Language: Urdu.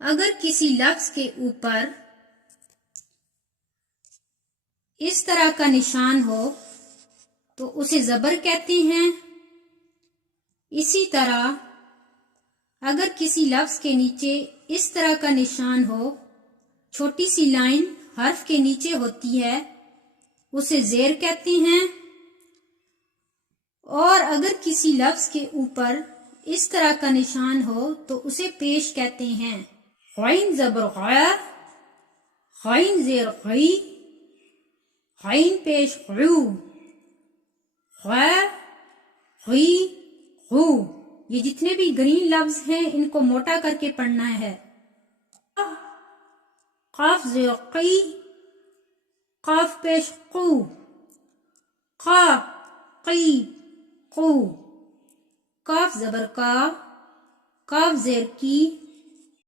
اگر کسی لفظ کے اوپر اس طرح کا نشان ہو تو اسے زبر کہتے ہیں. اسی طرح اگر کسی لفظ کے نیچے اس طرح کا نشان ہو، چھوٹی سی لائن حرف کے نیچے ہوتی ہے، اسے زیر کہتے ہیں. اور اگر کسی لفظ کے اوپر اس طرح کا نشان ہو تو اسے پیش کہتے ہیں. غین زبر غا، غین زیر غی، غین پیش غو، غا، غی، غو. یہ جتنے بھی گرین لفظ ہیں ان کو موٹا کر کے پڑھنا ہے. قاف زیر قی، قاف پیش قو، قا، قی، قو. کاف زبر کا، کاف زیر کی،